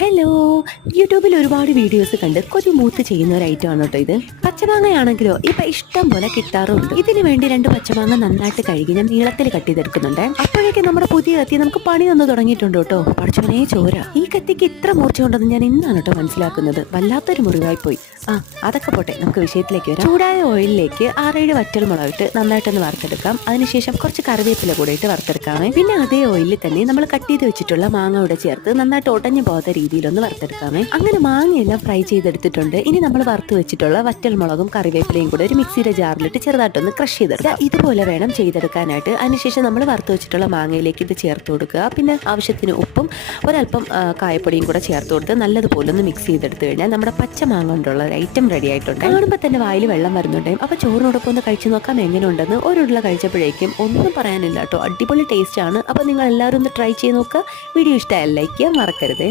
Hello യൂട്യൂബിൽ ഒരുപാട് videos കണ്ട് കൊതി മൂത്ത് ചെയ്യുന്ന ഒരു ഐറ്റം ആണ് കേട്ടോ ഇത്. പച്ചമാങ്ങയാണെങ്കിലോ ഇപ്പൊ ഇഷ്ടം പോലെ കിട്ടാറുണ്ട്. ഇതിന് വേണ്ടി രണ്ട് പച്ചമാങ്ങ നന്നായിട്ട് കഴുകി ഞാൻ നീളത്തിൽ കട്ട് അപ്പോഴേക്കും നമ്മുടെ പുതിയ കത്തി നമുക്ക് പണി തന്നു തുടങ്ങിയിട്ടുണ്ട് കേട്ടോ. പഠിച്ചവനേ ചോര. ഈ കത്തിക്ക് ഇത്ര മൂർച്ച ഉണ്ടെന്ന് ഞാൻ ഇന്നാണ് കേട്ടോ മനസ്സിലാക്കുന്നത്. വല്ലാത്തൊരു മുറിവായി പോയി ആ അതൊക്കെ പോട്ടെ നമുക്ക് വിഷയത്തിലേക്ക് വരാം. ചൂടായ ഓയിലിലേക്ക് ആറേഴ് വറ്റൽ മുളകിട്ട് നന്നായിട്ടൊന്ന് വറുത്തെടുക്കാം. അതിനുശേഷം കുറച്ച് കറിവേപ്പില കൂടെ ഇട്ട് വറുത്തെടുക്കാമേ. പിന്നെ അതേ ഓയിലിൽ തന്നെ നമ്മൾ കട്ട് ചെയ്ത് വെച്ചിട്ടുള്ള മാങ്ങ ഇവിടെ ചേർത്ത് നന്നായിട്ട് ഉടഞ്ഞു പോകാത്ത രീതിയിലൊന്ന് വറുത്തെടുക്കാമേ. അങ്ങനെ മാങ്ങയെല്ലാം ഫ്രൈ ചെയ്തെടുത്തിട്ടുണ്ട്. ഇനി നമ്മൾ വറുത്ത് വെച്ചിട്ടുള്ള വറ്റൽ മുളകും കറിവേപ്പിലയും കൂടെ ഒരു മിക്സിയുടെ ജാറിലിട്ട് ചെറുതായിട്ടൊന്ന് ക്രഷ് ചെയ്തെടുക്കുക ഇതുപോലെ വേണം ചെയ്തെടുക്കാനായിട്ട്. അതിനുശേഷം നമ്മൾ വറുത്ത് വെച്ചിട്ടുള്ള മാങ്ങയിലേക്ക് ഇത് ചേർത്ത് കൊടുക്കുക. പിന്നെ ആവശ്യത്തിന് ഉപ്പും ഒരല്പം കായപ്പൊടിയും കൂടെ ചേർത്ത് കൊടുത്ത് നല്ലതുപോലെ ഒന്ന് മിക്സ് ചെയ്തെടുത്ത് കഴിഞ്ഞാൽ നമ്മുടെ പച്ച മാങ്ങ കൊണ്ടുള്ള ഒരു ഐറ്റം റെഡി ആയിട്ടുണ്ട്. കാണുമ്പോൾ തന്നെ വായിൽ വെള്ളം വരുന്നുണ്ടായും അപ്പോൾ ചോറിനോടൊപ്പം ഒന്ന് കഴിച്ചു നോക്കാം എങ്ങനെയുണ്ടെന്ന്. ഒരു ഉരുള കഴിച്ചപ്പോഴേക്കും ഒന്നും പറയാനില്ല കേട്ടോ. അടിപൊളി ടേസ്റ്റ് ആണ്. അപ്പൊ നിങ്ങൾ എല്ലാവരും ഒന്ന് ട്രൈ ചെയ്ത് നോക്കുക. വീഡിയോ ഇഷ്ടമായി ലൈക്ക് ചെയ്യാൻ മറക്കരുതേ.